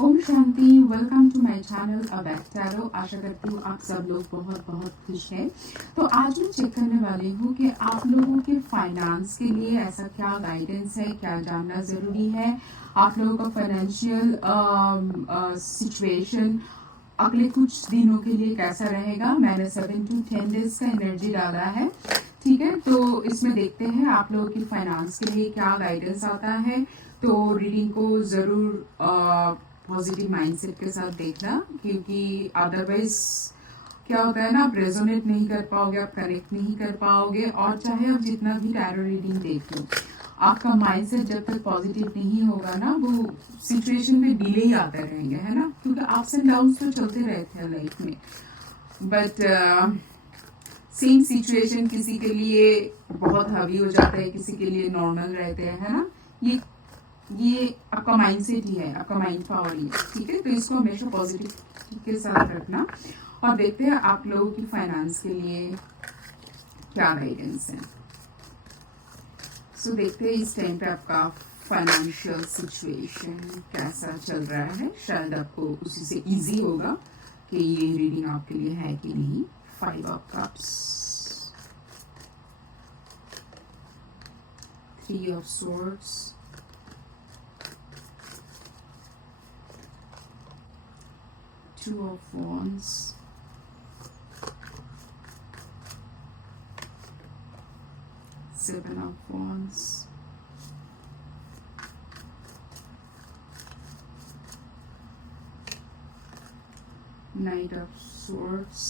ओम शांति। Welcome to my channel अबैक tarot. आशा करती हूँ आप सब लोग बहुत बहुत खुश हैं। तो आज मैं चेक करने वाली हूँ कि आप लोगों के फाइनेंस के लिए ऐसा क्या गाइडेंस है, क्या जानना ज़रूरी है। आप लोगों का फाइनेंशियल सिचुएशन अगले कुछ दिनों के लिए कैसा रहेगा। मैंने 7 to 10 डेज का एनर्जी डाला है, ठीक है। तो इसमें देखते हैं आप लोगों की फाइनेंस के लिए क्या गाइडेंस आता है। तो रीडिंग को ज़रूर पॉजिटिव माइंडसेट के साथ देखना, क्योंकि अदरवाइज क्या होता है ना, आप रेजोनेट नहीं कर पाओगे, आप कनेक्ट नहीं कर पाओगे। और चाहे आप जितना भी टैरो रीडिंग देख लो, आपका माइंडसेट जब तक पॉजिटिव नहीं होगा ना, वो सिचुएशन में डिले ही आते रहेंगे, है ना। क्योंकि अप्स एंड डाउन्स तो चलते रहते हैं लाइफ में, बट सेम सिचुएशन किसी के लिए बहुत हावी हो जाता है, किसी के लिए नॉर्मल रहते हैं, है ना। ये आपका माइंडसेट ही है, आपका माइंड पावर ही है, ठीक है। तो इसको हमेशा पॉजिटिव के साथ रखना। और देखते हैं आप लोगों की फाइनेंस के लिए क्या गाइडेंस है। सो देखते हैं इस टाइम पे आपका फाइनेंशियल सिचुएशन कैसा चल रहा है। शायद आपको उसी से इजी होगा कि ये रीडिंग आपके लिए है कि नहीं। 5 of cups, 3 of swords, 2 of wands, 7 of wands, 9 of swords,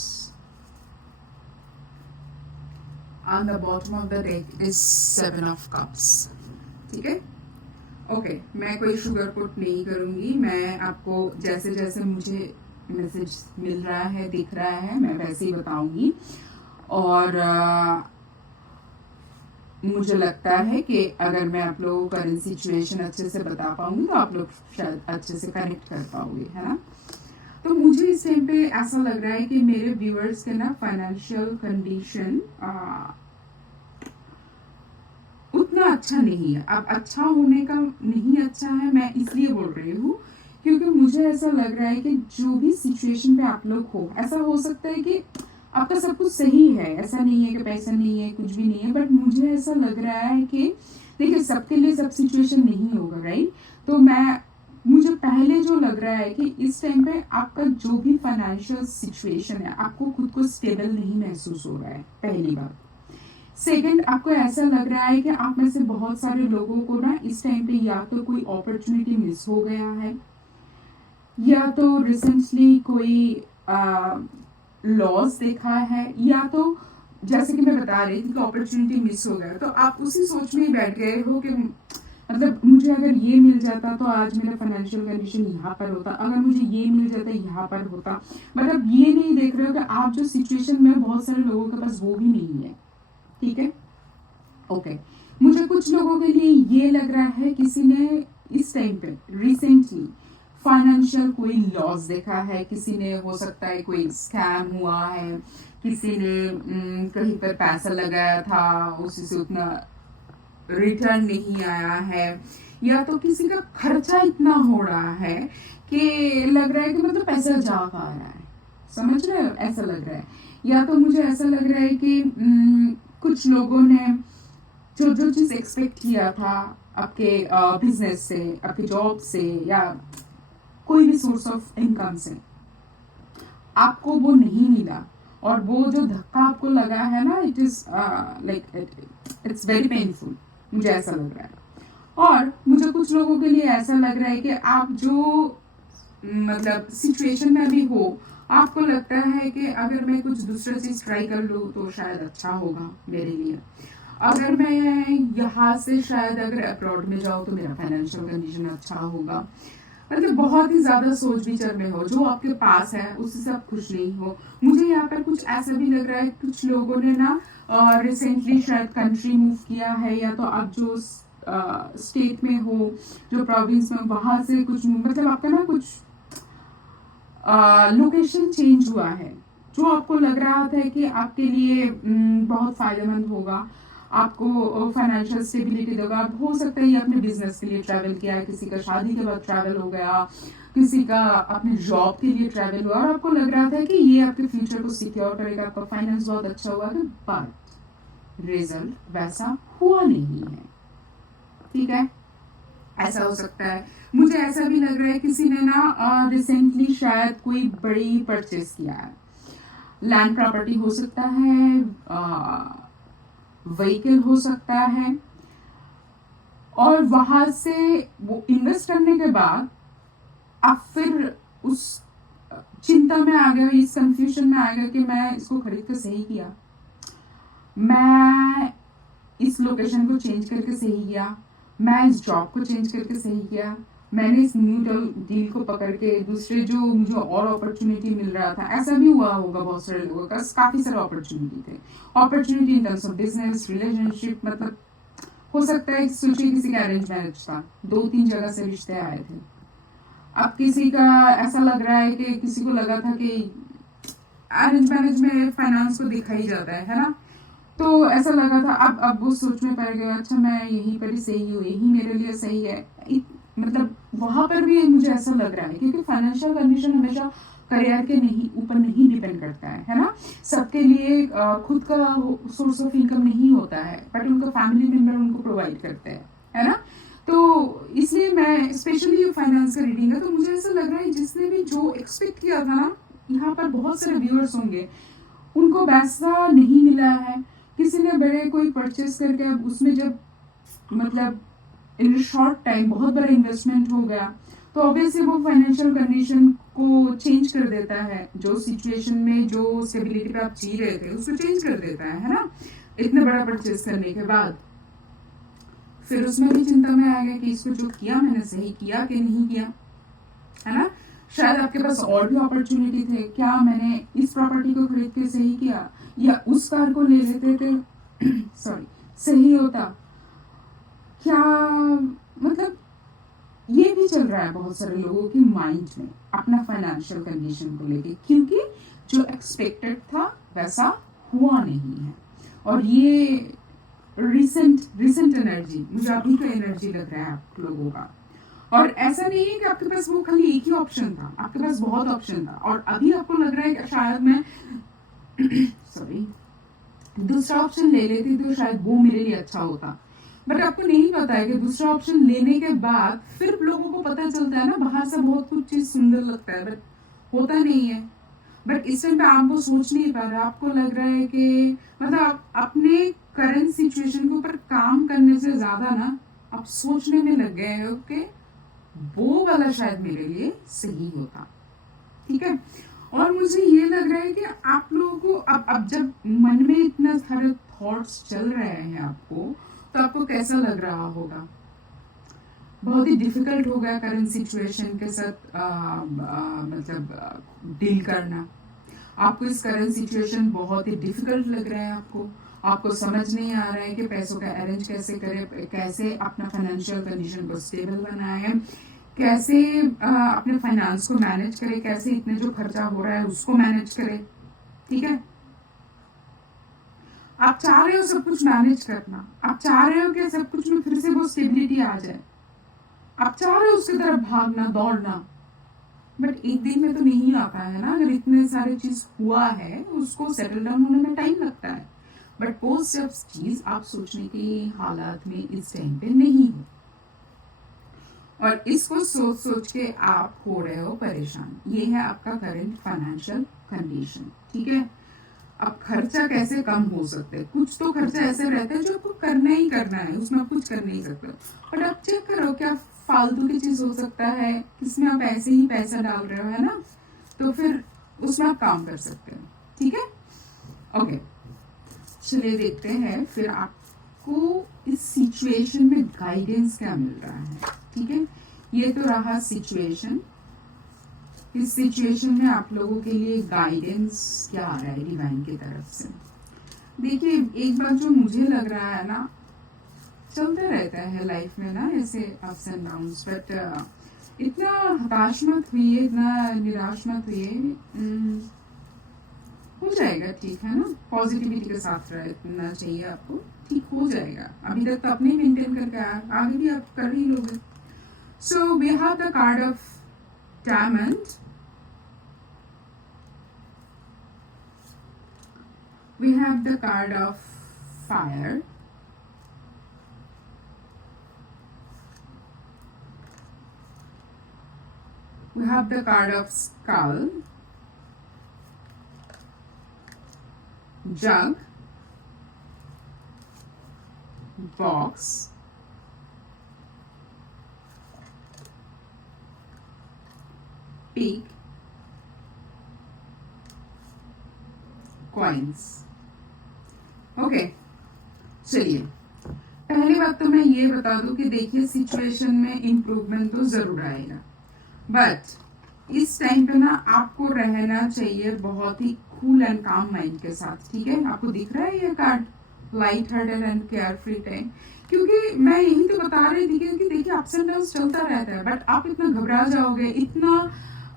and the bottom of the deck is 7 of cups, ठीक है। ओके, मैं कोई शुगर कोट नहीं करूंगी। मैं आपको जैसे जैसे मुझे मैसेज मिल रहा है, दिख रहा है, मैं वैसे ही बताऊंगी। और मुझे लगता है कि अगर मैं आप लोगों को करंट सिचुएशन अच्छे से बता पाऊंगी तो आप लोग शायद अच्छे से कनेक्ट कर पाओगे, है ना। तो मुझे इस टाइम पे ऐसा लग रहा है कि मेरे व्यूअर्स के ना फाइनेंशियल कंडीशन उतना अच्छा नहीं है। अब अच्छा होने का नहीं अच्छा है, मैं इसलिए बोल रही हूँ क्योंकि मुझे ऐसा लग रहा है कि जो भी सिचुएशन पे आप लोग हो, ऐसा हो सकता है कि आपका सब कुछ सही है, ऐसा नहीं है कि पैसा नहीं है, कुछ भी नहीं है, बट मुझे ऐसा लग रहा है कि देखिए सबके लिए सब सिचुएशन नहीं होगा, राइट। तो मुझे पहले जो लग रहा है कि इस टाइम पे आपका जो भी फाइनेंशियल सिचुएशन है, आपको खुद को स्टेबल नहीं महसूस हो रहा है, पहली बात। सेकंड, आपको ऐसा लग रहा है कि आप में से बहुत सारे लोगों को ना इस टाइम पे या तो कोई अपॉर्चुनिटी मिस हो गया है, या तो रिसेंटली कोई लॉस देखा है, या तो जैसे कि मैं बता रही थी कि अपॉर्चुनिटी मिस हो गया, तो आप उसी सोच में ही बैठ गए हो कि मतलब मुझे अगर ये मिल जाता तो आज मेरा फाइनेंशियल कंडीशन यहाँ पर होता, अगर मुझे ये मिल जाता यहाँ पर होता। मतलब ये नहीं देख रहे हो कि आप जो सिचुएशन में बहुत सारे लोगों के पास वो भी नहीं है, ठीक है। ओके, मुझे कुछ लोगों के लिए ये लग रहा है किसी ने इस टाइम पे रिसेंटली फाइनेंशियल कोई लॉस देखा है, किसी ने हो सकता है कोई स्कैम हुआ है, किसी ने कहीं पर पैसा लगाया था, उसी से उतना रिटर्न नहीं आया है, या तो किसी का खर्चा इतना हो रहा है कि लग रहा है कि मतलब पैसा जा पा रहा है, समझ रहे हो, ऐसा लग रहा है। या तो मुझे ऐसा लग रहा है कि कुछ लोगों ने जो जो चीज एक्सपेक्ट किया था आपके बिजनेस से, आपके जॉब से, या कोई भी सोर्स ऑफ इनकम से, आपको वो नहीं मिला, और वो जो धक्का आपको लगा है ना, it is like it's very painful, मुझे ऐसा लग रहा है। और मुझे कुछ लोगों के लिए ऐसा लग रहा है कि आप जो मतलब सिचुएशन में अभी हो, आपको लगता है कि अगर मैं कुछ दूसरा चीज ट्राई कर लूँ तो शायद अच्छा होगा मेरे लिए। अगर मैं यहाँ से शायद अगर अब्रॉड में जाऊँ तो मेरा फाइनेंशियल कंडीशन अच्छा होगा। मतलब बहुत ही ज्यादा सोच विचार में हो, जो आपके पास है उससे से आप खुश नहीं हो। मुझे यहाँ पर कुछ ऐसा भी लग रहा है, कुछ लोगों ने ना रिसेंटली शायद कंट्री मूव किया है, या तो आप जो स्टेट में हो, जो प्रोविंस में, वहां से कुछ मतलब आपका ना कुछ लोकेशन चेंज हुआ है, जो आपको लग रहा था कि आपके लिए बहुत फायदेमंद होगा, आपको फाइनेंशियल स्टेबिलिटी देगा। हो सकता है ये अपने बिजनेस के लिए ट्रैवल किया है, किसी का शादी के बाद ट्रैवल हो गया, किसी का अपने जॉब के लिए ट्रैवल हुआ और आपको लग रहा था कि ये आपके फ्यूचर को सिक्योर करेगा, आपका फाइनेंस बहुत अच्छा हुआ, तो बट रिजल्ट वैसा हुआ नहीं है। ठीक है, ऐसा हो सकता है। मुझे ऐसा भी लग रहा है किसी ने ना रिसेंटली शायद कोई बड़ी परचेज किया है, लैंड प्रॉपर्टी हो सकता है, व्हीकल हो सकता है, और वहां से वो इन्वेस्ट करने के बाद आप फिर उस चिंता में आ गए, इस कंफ्यूजन में आ गए कि मैं इसको खरीद कर सही किया, मैं इस लोकेशन को चेंज करके सही किया, मैं इस जॉब को चेंज करके सही किया, मैंने इस न्यू डील को पकड़ के दूसरे जो मुझे और अपॉर्चुनिटी मिल रहा था, ऐसा भी हुआ होगा बहुत सारे लोगों का, काफी सारे अपॉर्चुनिटी थे, opportunity in terms of business, relationship, मतलब हो सकता है सोचिए किसी का अरेंज मैरिज था, 2-3 जगह से रिश्ते आए थे, अब किसी का ऐसा लग रहा है कि किसी को लगा था कि अरेंज मैरिज में फाइनेंस को दिखा ही जाता है ना, तो ऐसा लगा था, अब वो सोच में पड़ गया, अच्छा मैं यहीं पर ही सही हूँ, यही मेरे लिए सही है, मतलब वहां पर भी मुझे ऐसा लग रहा है, क्योंकि फाइनेंशियल कंडीशन हमेशा करियर के नहीं ऊपर नहीं डिपेंड करता है ना, सबके लिए खुद का सोर्स ऑफ इनकम नहीं होता है, बट उनका फैमिली मेंबर उनको प्रोवाइड करते हैं, है ना, तो इसलिए मैं स्पेशली फाइनेंस का रीडिंग है, तो मुझे ऐसा लग रहा है जिसने भी जो एक्सपेक्ट किया था ना, यहाँ पर बहुत सारे व्यूअर्स होंगे उनको वैसा नहीं मिला है, किसी ने बड़े कोई परचेस करके अब उसमें जब मतलब इन शॉर्ट टाइम बहुत बड़ा इन्वेस्टमेंट हो गया, तो ऑब्वियसली वो फाइनेंशियल कंडीशन को चेंज कर देता है, जो सिचुएशन में जो स्टेबिलिटी पे आप जी रहे थे उसको चेंज कर देता है ना, इतना बड़ा परचेस करने के बाद फिर उसमें भी चिंता में आ गया कि इसको जो किया मैंने सही किया कि नहीं किया, है ना, शायद आपके पास और भी अपॉर्चुनिटी थे, क्या मैंने इस प्रॉपर्टी को खरीद के सही किया या उस कार को ले लेते थे सॉरी सही होता क्या, मतलब ये भी चल रहा है बहुत सारे लोगों के माइंड में अपना फाइनेंशियल कंडीशन को लेके, क्योंकि जो एक्सपेक्टेड था वैसा हुआ नहीं है, और ये रिसेंट एनर्जी, मुझे अभी का एनर्जी लग रहा है आप लोगों का, और ऐसा नहीं है कि आपके पास वो खाली एक ही ऑप्शन था, आपके पास बहुत ऑप्शन था, और अभी आपको लग रहा है कि शायद मैं सॉरी दूसरा ऑप्शन ले लेती तो शायद वो मेरे लिए अच्छा होता, बट आपको नहीं पता है कि दूसरा ऑप्शन लेने के बाद फिर लोगों को पता चलता है ना, बाहर से बहुत कुछ चीज सुंदर लगता है बट होता नहीं है, बट इस टाइम पे आप वो सोच नहीं पा रहे, आपको लग रहा है कि मतलब आप अपने करंट सिचुएशन के ऊपर काम करने से ज्यादा ना आप सोचने में लग गए हो कि वो वाला शायद मेरे लिए सही होता, ठीक है, और मुझे ये लग रहा है कि आप लोगों को अब जब मन में इतना सारे थॉट्स चल रहे हैं आपको, तो आपको कैसा लग रहा होगा, बहुत ही डिफिकल्ट हो गया करंट सिचुएशन के साथ मतलब डील करना, आपको इस करंट सिचुएशन बहुत ही डिफिकल्ट लग रहा है, आपको समझ नहीं आ रहा है कि पैसों का अरेंज कैसे करें, कैसे अपना फाइनेंशियल कंडीशन को स्टेबल बनाएं, कैसे अपने फाइनेंस को मैनेज करे, कैसे इतने जो खर्चा हो रहा है उसको मैनेज करे, ठीक है, आप चाह रहे हो सब कुछ मैनेज करना, आप चाह रहे हो कि सब कुछ में फिर से वो स्टेबिलिटी आ जाए, आप चाह रहे हो उसकी तरफ भागना दौड़ना, बट एक दिन में तो नहीं आता है ना, अगर इतने सारे चीज हुआ है उसको सेटल डाउन होने में टाइम लगता है, बट वो सब चीज आप सोचने के हालात में इस टाइम पे नहीं हो, और इसको सोच सोच के आप हो रहे हो परेशान, ये है आपका करंट फाइनेंशियल कंडीशन, ठीक है, अब खर्चा कैसे कम हो सकते हैं, कुछ तो खर्चा ऐसे रहते हैं जो आपको करना ही करना है, उसमें आप कुछ कर नहीं सकते, बट आप चेक करो क्या फालतू की चीज हो सकता है किसमें आप ऐसे ही पैसा डाल रहे हो, है ना, तो फिर उसमें आप काम कर सकते हो, ठीक है, ओके, चलिए देखते हैं फिर आपको इस सिचुएशन में गाइडेंस क्या मिल रहा है, ठीक है, ये तो रहा सिचुएशन, इस सिचुएशन में आप लोगों के लिए गाइडेंस क्या आ रहा है डिवाइन की तरफ से, देखिए एक बात जो मुझे लग रहा है ना, चलता रहता है लाइफ में ना ऐसे अप्स एंड डाउन्स, बट इतना हताश मत हुई, इतना निराश मत हुई, हो जाएगा ठीक, है ना, पॉजिटिविटी के साथ रहना चाहिए आपको, ठीक हो जाएगा, अभी तक तो अपने मेंटेन करके आगे भी आप कर ही लोगे, so we have the card of diamond, we have the card of fire, we have the card of skull, jug, box, pig, coins. Okay, चलिए पहली बात तो मैं ये बता दूं कि देखिए सिचुएशन में इम्प्रूवमेंट तो जरूर आएगा, बट इस टाइम पे ना आपको रहना चाहिए बहुत ही कूल एंड काम माइंड के साथ, ठीक है। आपको दिख रहा है ये card light hearted and care free time, क्योंकि मैं यही तो बता रही थी कि देखिए अप्स एंड डाउन चलता रहता है, बट आप इतना घबरा जाओगे, इतना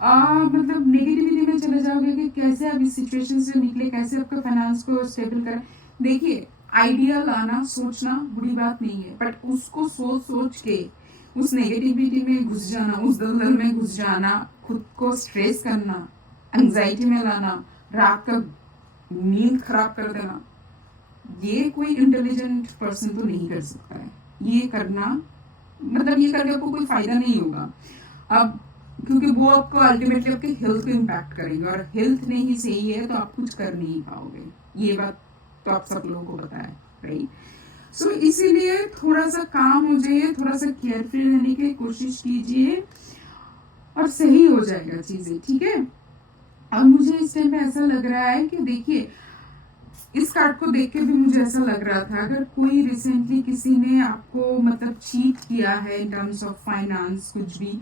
मतलब नेगेटिविटी में चले जाओगे कि कैसे आप इस सिचुएशन से निकले, कैसे आपका फाइनेंस को स्टेबल करें। देखिए आइडिया लाना सोचना बुरी बात नहीं है, बट उसको सोच सोच के उस नेगेटिविटी में घुस जाना, उस दलदल में घुस जाना, खुद को स्ट्रेस करना, एंजाइटी में लाना, रात का नींद खराब कर देना, ये कोई इंटेलिजेंट पर्सन तो नहीं कर सकता है। ये करना मतलब ये करके आपको कोई फायदा नहीं होगा अब, क्योंकि वो आपको अल्टीमेटली आपके हेल्थ को इम्पैक्ट करेंगे, और हेल्थ नहीं सही है तो आप कुछ कर नहीं पाओगे। ये बात तो आप सब लोगों को पता है, राइट। सो इसीलिए थोड़ा सा काम हो जाइए, थोड़ा सा केयरफुल रहने की कोशिश कीजिए और सही हो जाएगा चीजें, ठीक है। और मुझे इस टाइम पे ऐसा लग रहा है कि देखिए इस कार्ड को देख के भी मुझे ऐसा लग रहा था, अगर कोई रिसेंटली किसी ने आपको मतलब चीट किया है इन टर्म्स ऑफ फाइनेंस कुछ भी,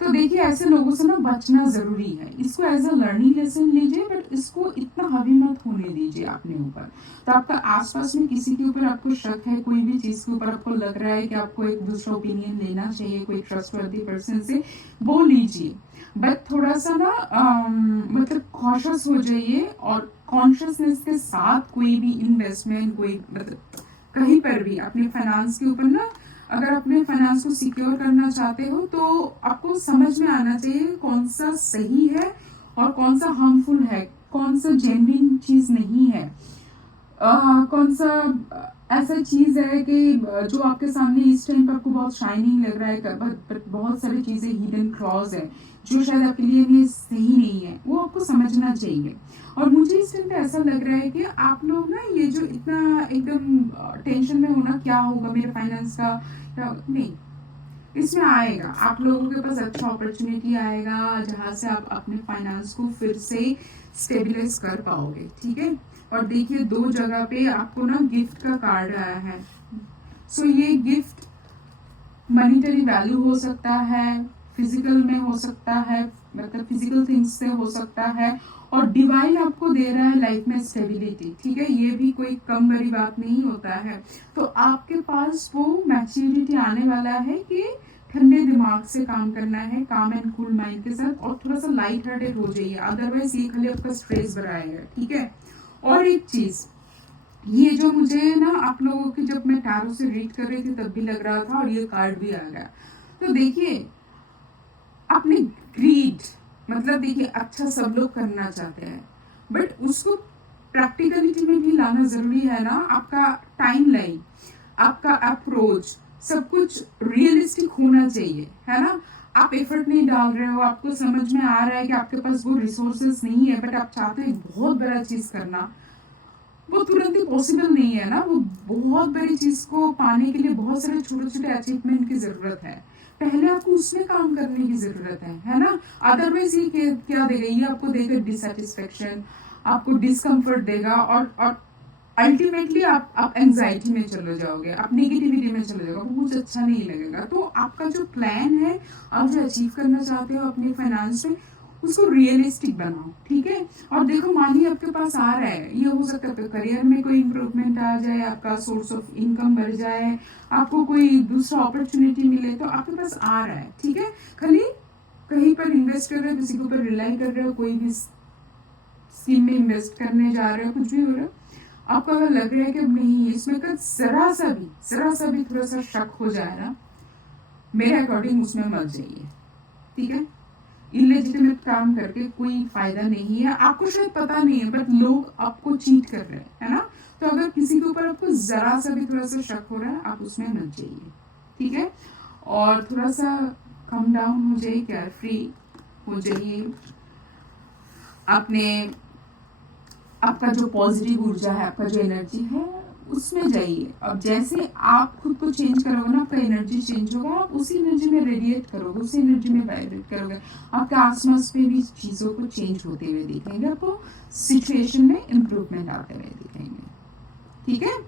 तो देखिए ऐसे लोगों से ना बचना जरूरी है। इसको एज अ लर्निंग लेसन लीजिए, बट इसको इतना हावी मत होने दीजिए अपने ऊपर। तो आपका आसपास में किसी के ऊपर आपको शक है, कोई भी चीज के ऊपर आपको लग रहा है कि आपको एक दूसरा ओपिनियन लेना चाहिए कोई ट्रस्टवर्दी पर्सन से, वो लीजिए, बट थोड़ा सा ना मतलब कॉशियस हो जाइए, और कॉन्शियसनेस के साथ कोई भी इन्वेस्टमेंट, कोई मतलब कहीं पर भी अपने फाइनेंस के ऊपर ना, अगर अपने फाइनेंस को सिक्योर करना चाहते हो तो आपको समझ में आना चाहिए कौन सा सही है और कौन सा हार्मफुल है, कौन सा जेन्युइन चीज नहीं है, कौन सा ऐसा चीज है कि जो आपके सामने इस टाइम पर आपको बहुत शाइनिंग लग रहा है, बट बहुत सारी चीजें हिडन क्लॉज है जो शायद आपके लिए भी सही नहीं है, वो आपको समझना चाहिए। और मुझे इस टाइम पे ऐसा लग रहा है कि आप लोग ना ये जो इतना एकदम टेंशन में होना क्या होगा मेरे फाइनेंस का, नहीं, इसमें आएगा, आप लोगों के पास अच्छा अपॉर्चुनिटी आएगा जहां से आप अपने फाइनेंस को फिर से स्टेबलाइज कर पाओगे, ठीक है। और देखिए दो जगह पे आपको ना गिफ्ट का कार्ड आया है। सो ये गिफ्ट मॉनिटरी वैल्यू हो सकता है, फिजिकल में हो सकता है, मतलब फिजिकल थिंग्स से हो सकता है, और डिवाइन आपको दे रहा है लाइफ में स्टेबिलिटी, ठीक है। ये भी कोई कम बड़ी बात नहीं होता है। तो आपके पास वो मैच्योरिटी आने वाला है कि ठंडे दिमाग से काम करना है, काम एंड कूल माइंड के साथ, और थोड़ा सा लाइट हार्टेड हो जाइए, अदरवाइज ये खाली आपका स्ट्रेस बढ़ाएगा, ठीक है। और एक चीज, ये जो मुझे ना आप लोगों की जब मैं टैरो से रीड कर रही थी तब भी लग रहा था, और ये कार्ड भी आ गया, तो देखिए आपने ग्रीड मतलब देखिए अच्छा सब लोग करना चाहते हैं, बट उसको प्रैक्टिकलिटी में भी लाना जरूरी है ना। आपका टाइम लाइन, आपका अप्रोच, सब कुछ रियलिस्टिक होना चाहिए, है ना। आप एफर्ट नहीं डाल रहे हो, आपको समझ में आ रहा है कि आपके पास वो रिसोर्सेस नहीं है, बट आप चाहते हैं बहुत बड़ा चीज करना, वो तुरंत ही पॉसिबल नहीं है ना। वो बहुत बड़ी चीज को पाने के लिए बहुत सारे छोटे छोटे अचीवमेंट की जरूरत है, पहले आपको उसमें काम करने की जरूरत है ना। अदरवाइज ये क्या देगा, ये आपको देगा डिससेटिस्फेक्शन, आपको डिस्कम्फर्ट देगा, और अल्टीमेटली आप एंजाइटी में चले जाओगे, आप नेगेटिविटी में चले जाओगे, वो कुछ अच्छा नहीं लगेगा। तो आपका जो प्लान है, आप जो अचीव करना चाहते हो अपने फाइनेंस में, उसको रियलिस्टिक बनाओ, ठीक है। और देखो मानिए आपके पास आ रहा है, ये हो सकता है करियर में कोई इंप्रूवमेंट आ जाए, आपका सोर्स ऑफ इनकम बढ़ जाए, आपको कोई दूसरा अपॉर्चुनिटी मिले, तो आपके पास आ रहा है, ठीक है। खाली कहीं पर इन्वेस्ट कर रहे हो, किसी के ऊपर रिलाई कर रहे हो, कोई भी स्कीम में इन्वेस्ट करने जा रहे हो, कुछ भी हो रहा है, आपको अगर लग रहा है कि नहीं इसमें का जरा सा भी थोड़ा सा शक हो जाए ना, मेरे अकॉर्डिंग उसमें मत जाइए, ठीक है। इलेजिटिमेट काम करके कोई फायदा नहीं है। आपको शायद पता नहीं है बट लोग आपको चीट कर रहे हैं, है ना। तो अगर किसी के ऊपर आपको जरा सा भी थोड़ा सा शक हो रहा है, आप उसमें मत जाइए, ठीक है। और थोड़ा सा कम डाउन हो जाइए, केयर फ्री हो जाइए, अपने आपका जो पॉजिटिव ऊर्जा है, आपका जो एनर्जी है उसमें जाइए। अब जैसे आप खुद को चेंज करोगे ना, आपका एनर्जी चेंज होगा, आप उसी एनर्जी में रेडिएट करोगे, उसी एनर्जी में वाइब्रेट करोगे, आपके आसपास पे भी चीज़ों को चेंज होते हुए दिखेंगे, आपको सिचुएशन में इम्प्रूवमेंट आते हुए दिखेंगे, ठीक है।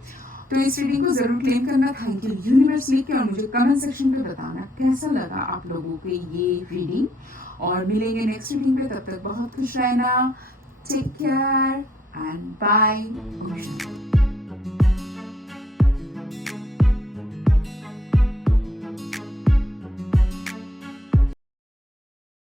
तो इस रीडिंग को जरूर क्लेम करना, थैंक यू यूनिवर्स लिख के, और मुझे कमेंट सेक्शन पे बताना कैसा लगा आप लोगों को ये रीडिंग। और मिलेंगे नेक्स्ट रीडिंग पे, तब तक बहुत खुश रहना, टेक केयर एंड बाय।